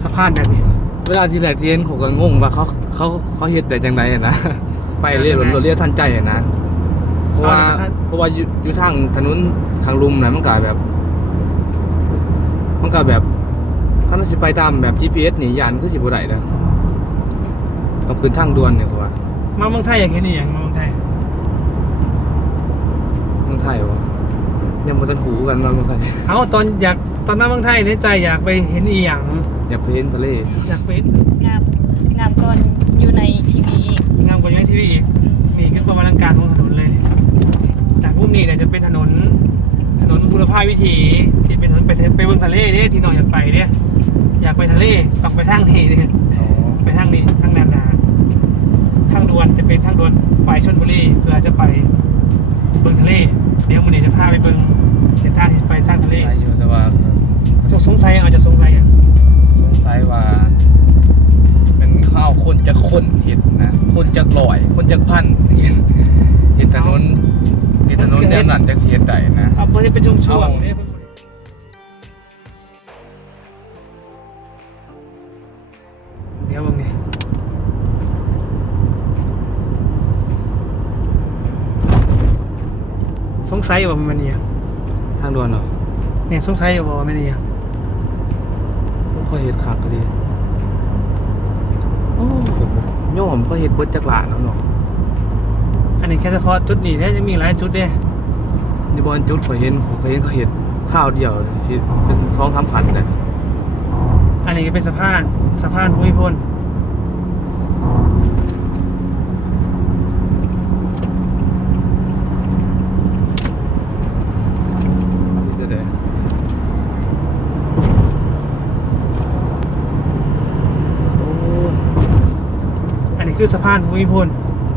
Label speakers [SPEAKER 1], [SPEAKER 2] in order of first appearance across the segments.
[SPEAKER 1] ะพานแบบนี้
[SPEAKER 2] เวลาที่แรกที่เห็นผมก็งงว่าเขาเฮ็ดได้จังไดนะไปเรื่อยรถเรียกทันใจนะเพราะว่าอยู่ทางถนนทางลุมนะมันก็แบบถ้ามันสิไปตามแบบ GPS นี่ยานคือสิบ่ได้นะต้องขึ้นทางด่วนเนี่ยเขาว่า
[SPEAKER 1] มาเมืองไทยอยากเห็นอีหยังมาเมืองไท
[SPEAKER 2] ยวะยังบ่ทันหูกันว่าเมืองไทย
[SPEAKER 1] เอาตอนมาเมืองไทยในใจอยากไปเห็นอีหยัง
[SPEAKER 2] อยากไปเห็นทะเล
[SPEAKER 1] อยากไปเห็น
[SPEAKER 3] งามก่อนอยู่ในทีวีอีก
[SPEAKER 1] งามกว่าอยู่ในทีวีอีกนี่คือความอลังการของถนนเลยจากมุมนี้เนี่ยจะเป็นถนนบุรพาวิถีที่เป็นถนนไปเมืองทะเลเนี่ยที่น้องอยากไปเนี่ยอยากไปทะเลต้องไปทางนี้เนี่ยไปทางนี้ทางนาทางด่วนจะเป็นทางด่วนไปชลบุรีเพื่อจะไปเบิ่งทะเลเดี๋ยวมันนี้จะพาไปเบิ่งเส้นทางที่ไปทางทะเล
[SPEAKER 2] อยู่แต่ว่า
[SPEAKER 1] สงสัยอาจจะสงสัย
[SPEAKER 2] ว่าเป็นข้าวคนจะคนเห็ดนะคนจะลอยคนจะพันเห็ดถนนแนวนั้นจะเสียใจนะ
[SPEAKER 1] เอาเพราะที่เป็นช่วงเดี๋ยวมึงนี่สงสัยว่ามันเนี่ย
[SPEAKER 2] ทางด่วนเหรอ
[SPEAKER 1] เนี่ยสงสัยว่ามันเนี่ย
[SPEAKER 2] ก็เห็ดขาดก็ดีโอ้โยมก็เห็ดเบิดจักหลานแล้วเนาะ
[SPEAKER 1] อันนี้แค่เฉพาะจุดนี้เนี่ยจะมีหลายจุดเนี่ย
[SPEAKER 2] ในบอลจุดเขาเห็นเขาเห็ดข้าวเดียวที่เป็น2-3ขันเลย
[SPEAKER 1] อันนี้ก็เป็นสะพานภูมิพลคือสะพานภูมิพล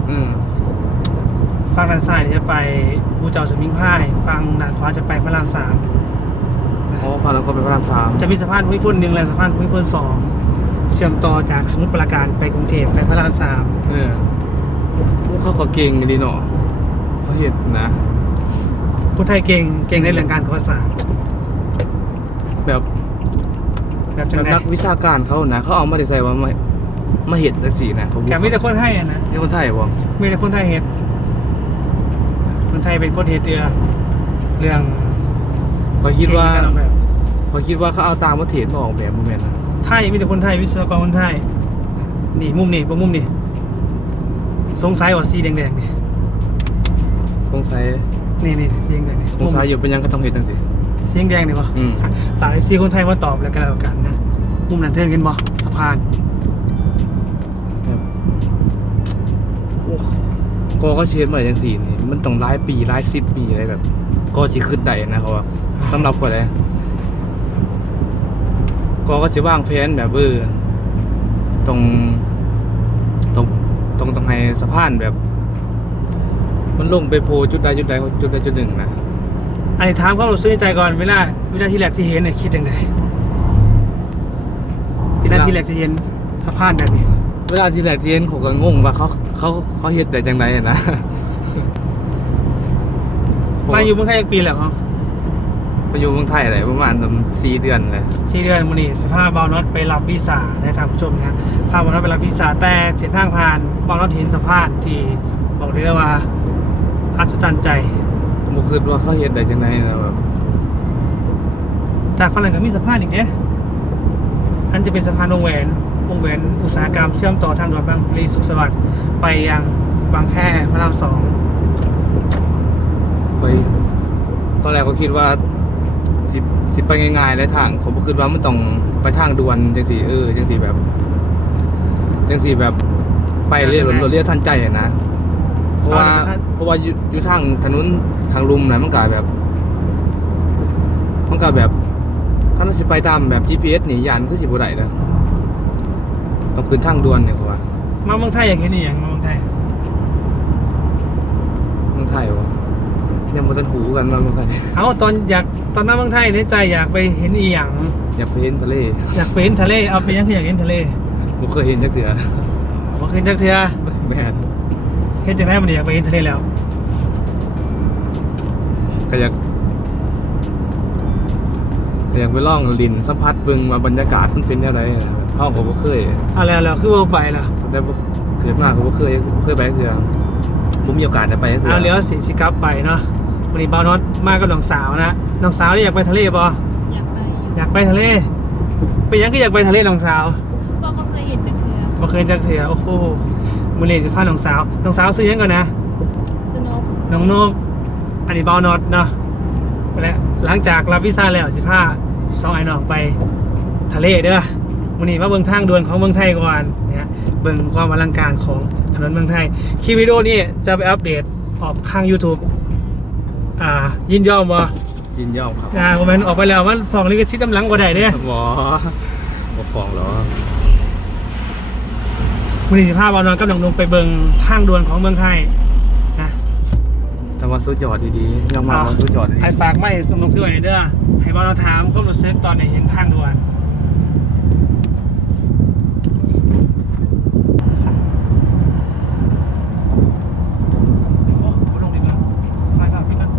[SPEAKER 1] ฝั่งด้านซ้ายจะไปภูเจ้าสมิงพรายฝั่งด้านขวาจะไปพระราม3
[SPEAKER 2] ฝั่งนั้นก็เป็นพระราม3
[SPEAKER 1] จะมีสะพานภูมิพล1และสะพานภูมิพล2เชื่อมต่อจากสมุทรปราการไปกรุงเทพไปพระราม
[SPEAKER 2] 3เขาก็เก่งดีเนาะเขาเห็นนะ
[SPEAKER 1] คนไทยเก่งในเรื่องการภาษา
[SPEAKER 2] แบบนักวิชาการเขานะเขาเอามาใส่ว่ามาเห็ดจังซี่นะ
[SPEAKER 1] แกมีแต่คนไทยนะ
[SPEAKER 2] มีคนไทยบ่
[SPEAKER 1] มีแต่คนไทยเห็ดคนไทยเป็นคนเห็ดเรื่อง
[SPEAKER 2] เขาคิดว่าเขาเอาต่างประเทศมาออกแบบบ่แม่นนะ
[SPEAKER 1] ไทยมีแต่คนไทยวิศวกรคนไทยนี่มุมนี้บ่มุมนี้สงสัยว่าสีแดงๆนี่
[SPEAKER 2] สงสัย
[SPEAKER 1] นี่สีแดงๆนี่
[SPEAKER 2] สงสัยอยู่เป็นยังก็ต้องเห็ดจังซี่
[SPEAKER 1] สีแดงนี่บ่ฝาก FC คนไทยมาตอบแล้วกันนะมุมนั้นเทิงกันบ่สะพาน
[SPEAKER 2] ก็เชื่อเหมือนอย่างสี่นี่มันต้องหลายปีหลาย10 ปีอะไรแบบก็สิขึ้นได้นะเขาว่าสำหรับคนเลยก็สิวางแผนแบบต้องให้สะพานแบบมันลงไปโพจุดใดจุดหนึ่งนะ
[SPEAKER 1] อันนี้ถามความรู้สึกในใจก่อนเวลาที่แรกที่เห็นเนี่ยคิดยังไงเวลาที่แรกที่เห็นสะพานแบบนี้
[SPEAKER 2] เวลาที่แรกที่เห็นผมก็งงว่าเขาเฮ็ดได้จังไดนะ
[SPEAKER 1] มาอยู่เมืองไทยปีแล้ว
[SPEAKER 2] มาอยู่เมืองไทยอะไรประมาณ4 เดือนเลย
[SPEAKER 1] 4 เดือนมื้อนี้สภาพบาวน็อตไปรับวีซ่าได้ทางผู้ชมนะพาบาวน็อตไปรับวีซ่าแต่เส้นทางผ่านบาวน็อตเห็นสะพานที่บอกได้ว่าอัศจรรย์ใจ
[SPEAKER 2] บ่คิดว่าเขาเฮ็ดได้จังไดนะแบบ
[SPEAKER 1] แต่ฝั่งนั้นก็มีสะพานอีกเด้อันจะเป็นสะพานวงแหวนอุตสาหกรรมเชื่อมต่อทางด่วนบางพลีสุขสวัสดิ์ไปยังบางแคพระราม2
[SPEAKER 2] ตอนแรกก็คิดว่าสิไปง่ายๆเลยทางผมก็คิดว่ามันต้องไปทางด่วนจังซี่จังซี่แบบไปเรื่อยรถเรียกทันใจนะเพราะว่าอยู่ทางถนนทางลุมนะมันก็แบบถ้ามันสิไปตามแบบ GPS นี่ยานคือสิบ่ได้นะต้องขึ้นทางด่วนเนี่ยเขาว่า
[SPEAKER 1] มาเมืองไทยอยากเห็นอีหยังมาเมืองไท
[SPEAKER 2] ยวะยังบ่ทันหูกันว่าเมืองไทย
[SPEAKER 1] เอาตอนมาเมืองไทยในใจอยากไปเห็นอีหยัง
[SPEAKER 2] อยากไปเห็นทะเล
[SPEAKER 1] เอาไปยังคืออยากเห็นทะเล
[SPEAKER 2] บ่เคยเห็นจักเทื่อ
[SPEAKER 1] แม่นเฮ็ดจังได๋มันอยากไปเห็นทะเลแล้ว
[SPEAKER 2] ก็อยากอยากไปล่องลินสัมผัสเบิ่งมาบรรยากาศมันเป็นยังไงเฮาก็บ่เคย
[SPEAKER 1] อะไรแล้วคือว่าไปล่ะ
[SPEAKER 2] แต่บ่เกิดมาก็บ่เคยไปเทื่อบ่มีโอกาสได้ไปเทื่อ
[SPEAKER 1] เอาเลี้ยวสิกลับไปเนาะวันนี้บ่าวน็อตมากับน้องสาวนะน้องสาวนี่อยากไปทะเลบ่
[SPEAKER 3] อยากไปอยู่
[SPEAKER 1] อยากไปทะเลเป็นยังก็อยากไปทะเลน้องสาว
[SPEAKER 3] บ่เคยเห็นจักเทื่อ
[SPEAKER 1] บ่เคยจักเถื่อโอ้โหมื้อนี้สิพาน้องสาวซื้อหยังก่อนนะ
[SPEAKER 3] สนุก
[SPEAKER 1] น้องนกอันนี้บ่าวน็อตเนาะและหลังจากรับวีซ่าแล้วสิพาสองไอ้น้องไปทะเลเด้อมื้อนี้มาเบิ่งทางด่วนของเมืองไทยก่อนนะเบิ่งความอลังการของถนนเมืองไทยคลิปวิดีโอนี้จะไปอัปเดตออกทาง YouTube ยินยอมบ่
[SPEAKER 2] ยินยอมครับ
[SPEAKER 1] บ่แม่นออกไปแล้วมันฟ้องลิขสิทธิ์น้ำหลังบ่ได้เด้
[SPEAKER 2] บ่ฟ้องหรอ
[SPEAKER 1] มื้อนี้สิพาบ่าวนอนกับน้องนกไปเบิ่งทางด่วนของเมืองไทยนะ
[SPEAKER 2] แต่ว่าสุดยอดดีๆยังมาว่าสุดยอดดี
[SPEAKER 1] ไอ้ฝากไม่สมนกพี่ไว้หน่อยเด้อให้บ่าวเราถามความรู้สึกตอนได้เห็นทางด่วนโอ้บ่ลงดีกว่าไฟครับพี่ก่อน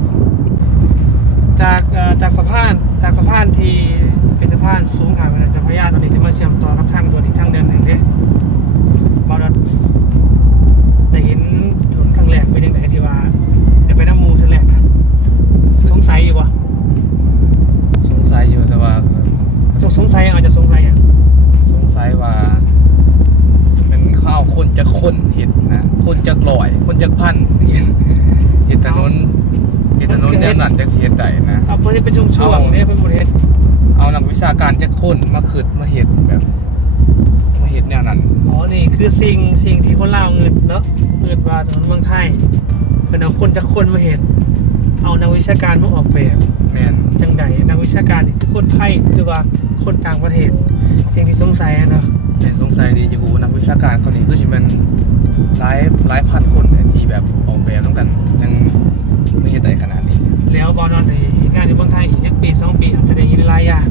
[SPEAKER 1] จากสะพานที่เป็นสะพานสูงขามไปเจ้าพระยาตอนนี้จะมาเชื่อมต่อกับทางด่วนอีกทางเดินหนึ่งเด้บ่าวเราได้เห็นถนนข้างแรกเป็นยังไงที่ว่าได้ไปน้ำมูทะเลนะสงสัยอยู่บ่
[SPEAKER 2] สงสัยอยู่แต่ว่า
[SPEAKER 1] สงสัยอาจจะสงสัยอย่าง
[SPEAKER 2] สงสัยว่าเป็นข้าวคนจะคนเห็ดนะคนจะลอยคนจะพันเห็ดถนนอย่างนั้นจะเสียใจนะ
[SPEAKER 1] เอาเพื่อนเป็นช่วงๆเนี่ยเพื่อนบริเฮ็ด
[SPEAKER 2] เอานักวิชาการจะคนมาขึ้นมาเห็ดแบบมาเห็ดแนวนั้น
[SPEAKER 1] อ๋อนี่คือสิ่งที่คนลาวเงินเนาะเงินว่าถนนเมืองไทยเป็นเอาคนจะคนมาเห็นเอานักวิชาการมาออกแบบ
[SPEAKER 2] แม่น
[SPEAKER 1] จังใดนักวิชาการนี่คือคนไทยหรือว่าคนต่างประเทศสิ่งที่สงสัยอะเนาะ
[SPEAKER 2] เป็นสงสัยดีอยู่นักวิชาการคนนี้คือสิมันหลายพันคนเนี่ยที่แบบออกแบบต้องกันยังไม่เห็นได้ขนาดนี้
[SPEAKER 1] แล้วบอลนอนในงานในเมืองไทยอีกสักปี2 ปีอาจจะได้เห็นหลายอย่าง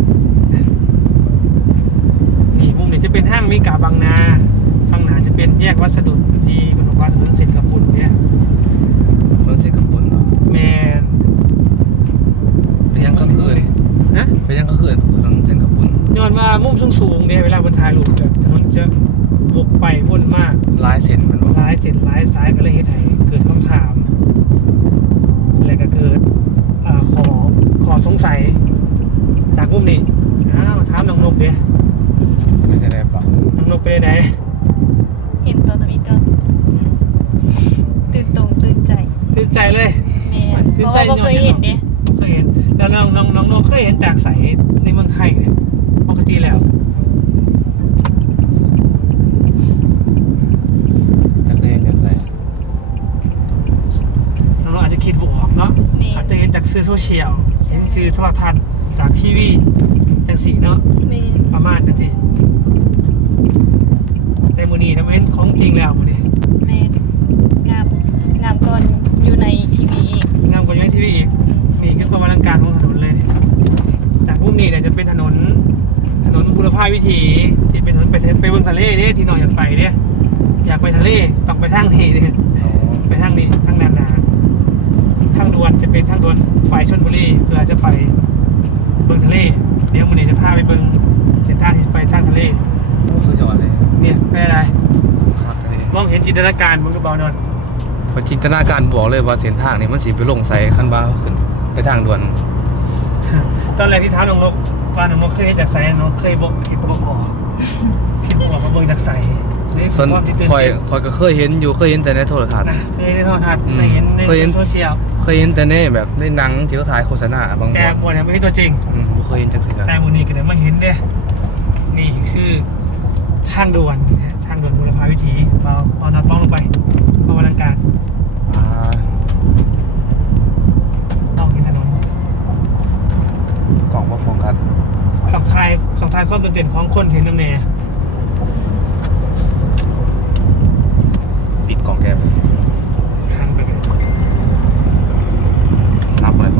[SPEAKER 1] นี่มุมนี้จะเป็นห้างมิกาบางนาฝั่งหนาจะเป็นแยกวัสดุที่กนกว่าถนนเส้นกับปุ่นเนี่ย
[SPEAKER 2] เมืองเซนกับปุ่นเนาะ
[SPEAKER 1] แมน
[SPEAKER 2] เป็นยังก็คือ
[SPEAKER 1] นะ
[SPEAKER 2] เป็นยังก็คือถนนเซนกับปุ่น
[SPEAKER 1] ย้อนว่ามุมสูงๆเนี่ยเวลาบนถ่ายรูปแบบถนนจะวกไปวนมาก
[SPEAKER 2] ลายเส้นมันว่า
[SPEAKER 1] หลายเส้นหลายสายก็เลยเฮ็ดให้เกิดคำถามและก็เกิดขอสงสัยจากมุมนี้อ้าวถามน้องนกเด้
[SPEAKER 2] ไม่จะได้ปรับ
[SPEAKER 1] น้องนกไปไหน
[SPEAKER 3] เห็นตัวนี้ก็ตื่นตรงตื่นใจ
[SPEAKER 1] ตื่นใจเลย
[SPEAKER 3] แม่นเพราะว่าบ่เคยเห็นเด้
[SPEAKER 1] เคยเห็นแล้วน้องนกเคยเห็นจากใสในเมืองไทยเนี่ยปกติแล้ว
[SPEAKER 2] จะเคยเห็นอย่างไร
[SPEAKER 1] น้องนกอาจจะคิดบวกเนาะ
[SPEAKER 3] แม่
[SPEAKER 1] อาจจะเห็นจากสื่อโซเชียลเห็นสื่อโทรทัศน์จากทีวีจังสีเนาะ
[SPEAKER 3] แม่น
[SPEAKER 1] ประมาณจังสีแต่มือนี้ทำเห็นของจริงแล้วมือนี้
[SPEAKER 3] แม่นงามก่อนอยู่ในทีวีอีก
[SPEAKER 1] งามกว่าอยู่ในทีวีอีกนี่คือความอลังการของถนนเลยเนี่ยจากมุมนี้เนี่ยจะเป็นถนนบุรพาวิถีที่เป็นถนนไปเมืองทะเลเนี่ยที่น้องอยากไปเนี่ยอยากไปทะเลต้องไปทางนี้เนี่ยไปทางนี้ทางนานาทางด่วนจะเป็นทางด่วนไปชลบุรีเพื่อจะไปเมืองทะเลเดี๋ยวมือนี้จะพาไปเมืองเส้นทางที่ไปทางทะเล
[SPEAKER 2] โอ้สุดยอดเลย
[SPEAKER 1] เนี่ยไปอะไร
[SPEAKER 2] ครับเลย
[SPEAKER 1] มองเห็นจินตนาการมันก็เบานอน
[SPEAKER 2] พอจินตนาการบอกเลยว่าเส้นทางนี่มันสิไปลงใส่ขั้นบ้าขึ้นไปทางด่วน
[SPEAKER 1] ตอนแรกที่ท้าน้องนกว่าน้องนกเคยเห็นจากไสน้องเคยบอกผิดบอกออกผิดบอกมาเบิ่งจากไสนี่
[SPEAKER 2] ส่วน
[SPEAKER 1] ความที่ตื่น
[SPEAKER 2] คอย
[SPEAKER 1] เต้น
[SPEAKER 2] คอยก็เคยเห็นอยู่เคยเห็นแต่ในโทรทัศน์
[SPEAKER 1] นะเคยได้โทรทัศน์
[SPEAKER 2] อืม
[SPEAKER 1] ในเห็นใน
[SPEAKER 2] เคยเห็น
[SPEAKER 1] โซเชียล
[SPEAKER 2] เคยเห็นแต่ในแบบในหนังที่เขาถ่ายโฆษณาบาง
[SPEAKER 1] แต่บทเนี่ยไม่ใช่ตัวจริง
[SPEAKER 2] บ่เคยเห็นจักสิกัน
[SPEAKER 1] แต่มูนี้ก็ได้มาเห็นเด้นี่คือทางด่วนนะฮะทางด่วนบุรพาวิถีเอานอนป้องลงไปเอาอลังการ
[SPEAKER 2] อ่า
[SPEAKER 1] ต้องเห็นถนน
[SPEAKER 2] กล่องบ่โฟกัส
[SPEAKER 1] ต้องทายความตื่นเต้นของคนเห็นน้ำแน่
[SPEAKER 2] ปิดกล่องแก้ม
[SPEAKER 1] ทางไปกัน
[SPEAKER 2] สนับอะไรบ่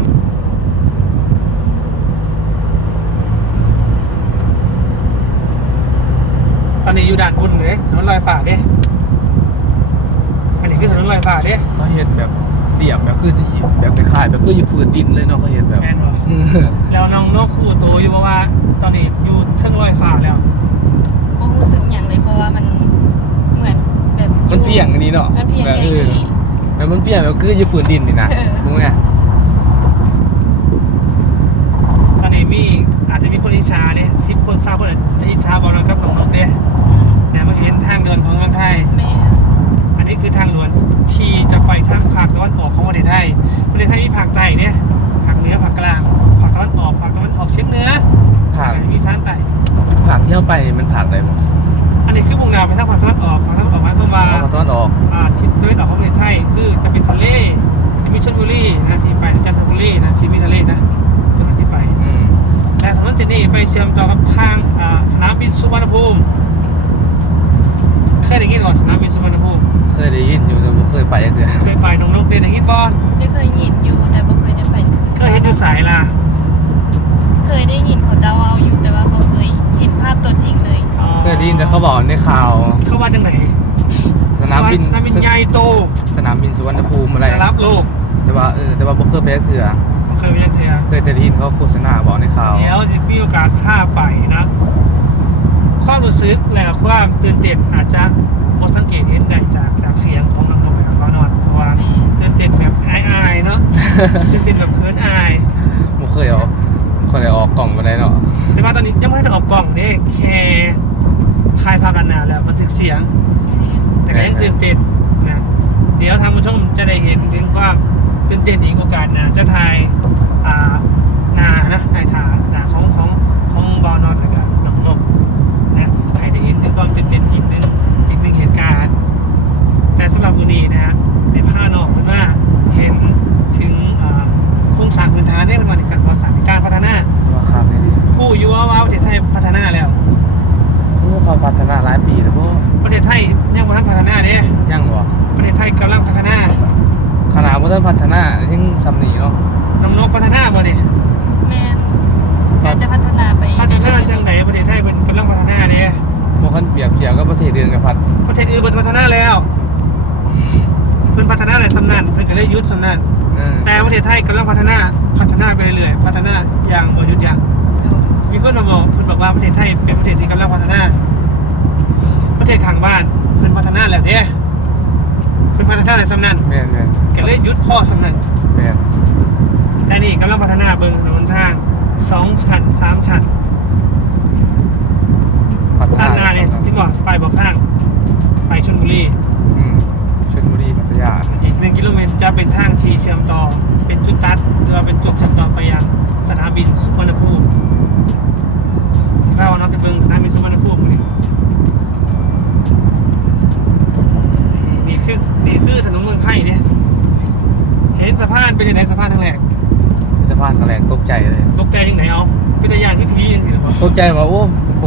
[SPEAKER 1] ตอนนี้อยู่ด่านบนเลยถนนลอยฟ้าเด้อันนี้คือถนนลอยฟ้าเด้
[SPEAKER 2] เขาเฮ็ดแบบเรียบแบบคือแบบคล้ายๆแบบคืออยู่พื้นดินเลยเนาะเขาเห็นแบบ
[SPEAKER 1] แม่นบ่
[SPEAKER 2] เออ
[SPEAKER 1] แล้วน้องนกคู่โตอยู่เพราะว่าตอนนี้อยู่เทิงลอยฟ้าแล้ว
[SPEAKER 3] บ่รู้สึกหยังเลยเพราะว่ามันเหมือนแบบ
[SPEAKER 2] มันเพียงอันนี้เนาะ
[SPEAKER 3] มันเพียง
[SPEAKER 2] แบบ
[SPEAKER 3] เองนี่
[SPEAKER 2] แบบมันเพียงแบบคืออยู่พื้นดินนี่นะ
[SPEAKER 3] เออ
[SPEAKER 2] รู้ไหม
[SPEAKER 1] ตอนนี้อาจจะมีคนอิจฉาเนี่ย10 คน20 คนอาจจะอิจฉาบอกน้องกับน้องนกเด้แต่มาเห็นทางเดินของเมืองไทย
[SPEAKER 3] แม่
[SPEAKER 1] อันนี้คือทางด่วนที่จะไปทางภาคตะวันออกของประเทศไทยมีภาคใต้เนี่ยภาคเหนือภาคกลางภาคตะวันออกภาคตะวันออกเฉียงเหนือ
[SPEAKER 2] ผัก
[SPEAKER 1] แล้วก็มีซานใต้
[SPEAKER 2] ผักที่เข้าไปมันผักอะไรบ้าง
[SPEAKER 1] อันนี้คือมุ่งหน้าไปทางภาคตะวันออกภาคตะวันออกหมายความว่า
[SPEAKER 2] เอาตอนออก
[SPEAKER 1] ทิศตะวันออกของประเทศไทยคือจะเป็นทะเลที่มีชลบุรีนะที่ไปจันทบุรีนะที่มีทะเลนะจังหวัดที่ไป
[SPEAKER 2] อืม
[SPEAKER 1] และถนนเส้นนี้ไปเชื่อมต่อกับทางสนามบินสุวรรณภูมิเคยได้ยินก่อนสนามบินสุวรรณภูมิ
[SPEAKER 2] เคยได้ยินอยู่แต่ไม่เคยไปจักเทื่อ
[SPEAKER 1] เคยไปน้องนกเด่นได้ยินบ่
[SPEAKER 3] ไม่เคยยินอยู่แต่บ่เคยได้ไป
[SPEAKER 1] เคยเห็นอยู่สายล่ะ
[SPEAKER 3] เคยได้ยินเขาเจ้าเอาอยู่แต่ว่าบ่เคยเห็นภาพตัวจริงเลย
[SPEAKER 2] เคยได้ยินแต่เขาบอกในข่าว
[SPEAKER 1] เข้าว่าจังไหน
[SPEAKER 2] สนามบิน
[SPEAKER 1] สนามบินใหญ่โต
[SPEAKER 2] สนามบินสุวรรณภูมิอะไร
[SPEAKER 1] ระดับโลก
[SPEAKER 2] แต่ว่าบ่เคยไปจักเทื่อ
[SPEAKER 1] ผมเคยไปยังเสีย
[SPEAKER 2] เคยแต่ได้ยินเขาโฆษณาบอกในข่าว
[SPEAKER 1] เดี๋ยวจะมีโอกาสพาไปนะ ความรู้สึกและความตื่นเต้นอาจจะบ่สังเกตเห็นได้จากเสียงของน้องๆนะครับว่านอนเพราะว่าตื่นเต้นแบบอายๆเนาะ ตื่นเต้นแบบเขินอาย
[SPEAKER 2] บ่เคยเอาบ่เคยได้ออกกล่องมาได้เนาะ
[SPEAKER 1] แต่ว่าตอนนี้ยังไม่ได้ออกกล่องเนี่ยแค่ถ่ายภาพด้านหน้าแล้วบันทึกเสียง แต่ก็ยังตื่นเต้นนะเดี๋ยวทางผู้ชมจะได้เห็นถึงความตื่นเต้นอีกโอกาสหนะจะถ่ายหน้านะถ่ายหน้าของบอลนอนกับน้องนกนะให้ได้เห็นถึงความตื่นเต้นอีกหนึ่งเหตุการณ์ แต่สำหรับวันนี้นะฮะในผ้านอกเป็นว่าเห็นถึงโครงสร้างพื้นฐานเนี่ยเป็นวันในการก่อสร้างในการพัฒนา
[SPEAKER 2] ว่าครับนี่ดิ
[SPEAKER 1] ผู้อยู่ว่าประเทศไทยพัฒนาแล้ว
[SPEAKER 2] โอ้เขาพัฒนาหลายปีแล้วบ่
[SPEAKER 1] ประเทศไทยยังบ่ทันพัฒนาเนี่ย
[SPEAKER 2] ยังบ่
[SPEAKER 1] ประเทศไทยกำลังพัฒนา
[SPEAKER 2] ขนาดบ่ทันพัฒนายังซ้ำนี่เนาะ
[SPEAKER 1] น้องนกพัฒนาบ่เนี่ย
[SPEAKER 3] แม่นแต่จะพัฒนาไป
[SPEAKER 1] พัฒนาจังไหนประเทศไทยเป็นกำลังพัฒนาเนี่ย
[SPEAKER 2] บ่คันเปรียบเทียบกับประเทศอื่นกับพัฒ
[SPEAKER 1] ประเทศอื่นเพิ่นพัฒนาแล้วเพิ่นพัฒนาหลายสำนักเพิ่นก็เลยหยุดสำนัก แต่ประเทศไทยกำลังพัฒนาไปเรื่อยๆพัฒนาอย่างบ่หยุดยั้งมีคนมาบอกเพิ่นบอกว่าประเทศไทยเป็นประเทศที่กำลังพัฒนา ประเทศข้างบ้านเพิ่นพัฒนาแล้วเด้เพิ่นพัฒนาหลายสำนัก
[SPEAKER 2] แม่น
[SPEAKER 1] ก็เลยหยุดพ่อสำนัก
[SPEAKER 2] ๆแม่น
[SPEAKER 1] แต่นี่กำลังพัฒนาเบิ่งถนนทาง2 ชั้น 3 ชั้น
[SPEAKER 2] พัฒ
[SPEAKER 1] ด้า
[SPEAKER 2] นา
[SPEAKER 1] นหน้าเนี่ยที่บอกไปบอกข้างไปชลบุรี
[SPEAKER 2] อืมชลบุรีพัทยา
[SPEAKER 1] อีก1 กิโลเมตรจะเป็นทางที่เชื่อมต่อเป็นจุดตัดหรือว่าเป็นจุดเชื่อมต่อไปยังสนามบินสุวรรณภูมิสิพาว่าน้องไปเบิ่งสนามบินสุวรรณภูมิมื้อนี้นี่คือถนนเมืองไทยเนี่ยเห็นสะพานเป็นยังไงสะพานทางแรก
[SPEAKER 2] สะพานกระแหลงตกใจเลย
[SPEAKER 1] ตกใจยังไงเอาเป็นตะยานที่ผียังสิหรอ
[SPEAKER 2] ตกใจว่าโอ้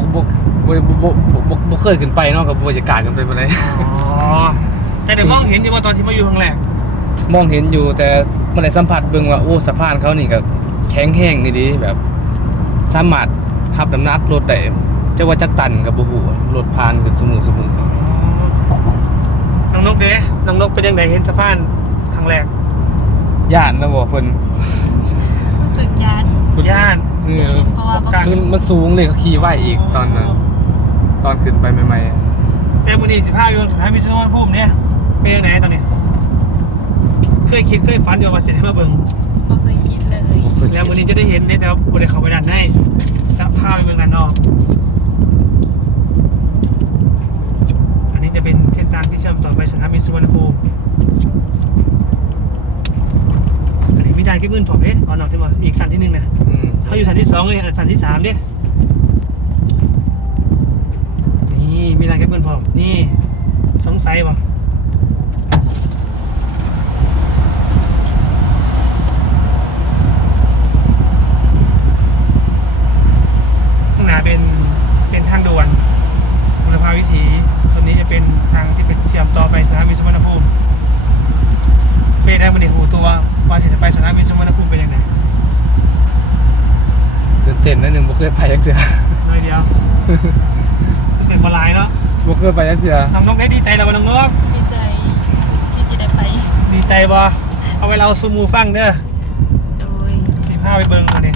[SPEAKER 2] บ่เคยขึ้นไปเนาะกับบรรยากาศกันไปบ่ได้
[SPEAKER 1] อ๋อแต่เดี๋ยวมองเห็นอยู่ว่าตอนที่มาอยู่ครั้งแรก
[SPEAKER 2] มองเห็นอยู่แต่เมื่อไหร่สัมผัสเบิ่งว่าโอ้สะพานเขานี่ก็แข็งแห้งนี่ดีแบบ สามารถรับน้ำหนักรถได้จะว่าจักตันกับบ่ฮู้รถผ่านขึ้นเสมอ
[SPEAKER 1] น้องนกเด้น้องนกเป็นยังไงเห็นสะพานครั้งแรก
[SPEAKER 2] ย่านนะบ่เพิ่น
[SPEAKER 3] รู้สึกยาน
[SPEAKER 1] ย่าน
[SPEAKER 2] เออ
[SPEAKER 3] เพราะว่าบ่
[SPEAKER 2] มันสูงเลยเขาขี่ไว้อีกตอนนั้น ตอนขึ้นไปใหม่
[SPEAKER 1] แต่มื้อนี้15อยู่สถานบินสุวรรณภูมิเนี่ยเป็นยังไงตอนนี้เคยคิดเคยฝันอยู่ว่าสิได้มาเบิ่ง
[SPEAKER 3] บ่เคยคิดเลย
[SPEAKER 2] ๆบ่เคย
[SPEAKER 1] แล้วมื้อนี้จะได้เห็นเนี่ยแต่ว่าบ่ได้เข้าไปด้านในจะพาไปเบิ่งด้านนอกอันนี้จะเป็นเส้นทางที่เชื่อมต่อไปสนามบินสุวรรณภูมิอันนี้มีด่านเก็บเงินผมเด้เอาหนอกจังบ่อีกชั้นที่1นะ
[SPEAKER 2] อืม
[SPEAKER 1] เขาอยู่ชั้นที่2เลยชั้นที่3เนี่ยนี่มีร้านเก็บเงินผมนี่สงสัยป่ะข้างหน้าเป็นทางด่วนบุรพาวิถีส่วนนี้จะเป็นทางที่เป็นเชื่อมต่อไปสนามบินสุวรรณภูมิเป็นได้มาเดี๋ยวหูตัวว่าจะไปสนามบินสุวรรณภูมิเป็นยังไง
[SPEAKER 2] ตื่นเต้นนิดนึงบ่เคยไปจักเทื่อ
[SPEAKER 1] น้อยเดียวตื่นเต้นมาหลายเนาะ
[SPEAKER 2] บ่เคยไปจักเทื่อ
[SPEAKER 1] น้องนกได้ดีใจแล้วบ่น้องนก
[SPEAKER 3] ดีใจที่จะได้ไป
[SPEAKER 1] ดีใจบ่เอาไว้เราซูมูฟังเด้อ
[SPEAKER 3] โดย
[SPEAKER 1] สิพาไปเบิ่งมาเนี่ย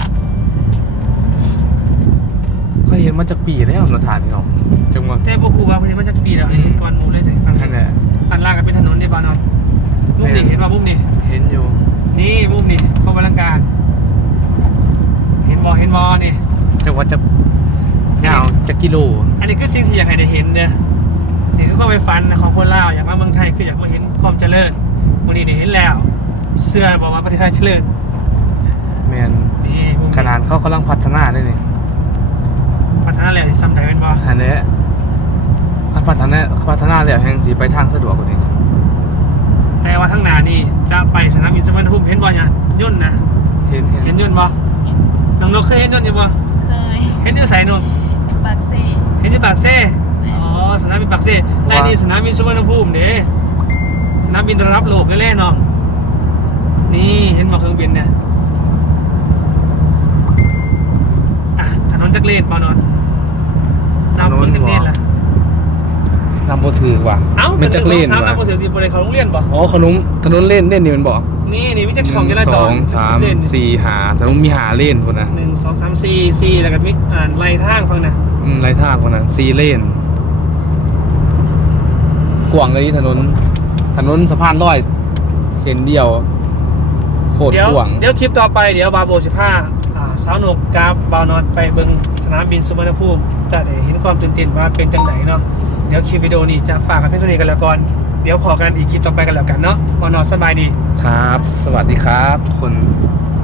[SPEAKER 2] เคยเห็นมาจากปีแล้วเนาะฐานนี่เนาะจังหวะ
[SPEAKER 1] แต่พวกครูว่าเพิ่นมันจะปีแล้ว
[SPEAKER 2] อืม
[SPEAKER 1] ก่อนหมู่เลยแต่ฟัง
[SPEAKER 2] นั่นแหละ
[SPEAKER 1] อันล่างก็เป็นถนนในบ้านเนาะมุมนี่เห็นว่ามุมนี่
[SPEAKER 2] เห็นอยู่
[SPEAKER 1] นี่มุมนี่กองกำลังการ เห็นบ่นี่
[SPEAKER 2] จังหวะจะยาวจะกิโล
[SPEAKER 1] อันนี้คือสิ่งที่อยากให้ได้เห็นเด้อนี่คือความไปฝันของคนลาวอยากมาเมืองไทยคืออยากมาเห็นความเจริญวันนี้ได้เห็นแล้ว เสื้อบอกว่าประเทศไทยเจริญ
[SPEAKER 2] แมน
[SPEAKER 1] นี่มุม
[SPEAKER 2] ขนาดเขากำลังพัฒนาด้วยนี่
[SPEAKER 1] พัฒนาแล้วที่ซ้ำใดเป็นบ่
[SPEAKER 2] อันนี้พัฒนาแล้วแห่งสีไปทางสะดวกกว่านี้
[SPEAKER 1] แต่ว่าข้างหน้านี่จะไปสนามบินสุวรรณภูมิเห็นบ่เนี่ยยนต์นะ
[SPEAKER 2] เห็น
[SPEAKER 1] เห็นยนต์บ่น้องนกเคยเห็นยนต์อยู่บ่
[SPEAKER 3] เคย
[SPEAKER 1] เห็นอยู่ไสนน
[SPEAKER 3] ปากเซ
[SPEAKER 1] เห็นอยู่ปากเซ่อ๋อสนามบินปากเซ่แต่นี่สนามบินสุวรรณภูมิเด้สนามบินระดับโลกแน่ๆน้องนี่เห็นบ่เครื่องบินเนี่ยอ่ะถนนจักรเลนบ่นอนน้ำมันจักรเลนล่ะ
[SPEAKER 2] นำโบถือว่ะ
[SPEAKER 1] เอ้า
[SPEAKER 2] มันจะเล่น
[SPEAKER 1] 1 2 3
[SPEAKER 2] ว่ะ
[SPEAKER 1] น้ำบ่ถือสิบ่ได้เข้าโรงเรียนบ่
[SPEAKER 2] อ๋อถนนเล่นนี่มันบอก
[SPEAKER 1] นี่มีจักรช่องจราจร
[SPEAKER 2] 1 2 3
[SPEAKER 1] เล่น
[SPEAKER 2] 4หาถนนมีหาเล่นคนนะ
[SPEAKER 1] 1 2 3 4 4แล้วก็มีไล่ทางฟังนะ
[SPEAKER 2] ไรทางคนนั้น4เลนกว้างเลยถนนสะพานลอยเส้นเดียวโคตร
[SPEAKER 1] เดี๋ยว
[SPEAKER 2] กว้าง
[SPEAKER 1] เดี๋ยวคลิปต่อไปเดี๋ยวบาโบ15สาวนกกับบาวนอตไปเบิ่งสนามบินสุวรรณภูมิจะได้เห็นความตื่นเต้นว่าเป็นจังไหนเนาะเดี๋ยวคลิปวิดีโอนี้จะฝากกันเพียงเท่านี้กันแล้วก่อนเดี๋ยวพอกันอีกคลิปต่อไปกันแล้วกันเนาะบาวนอตสบายดี
[SPEAKER 2] ครับ สวัสดีครับทุกคน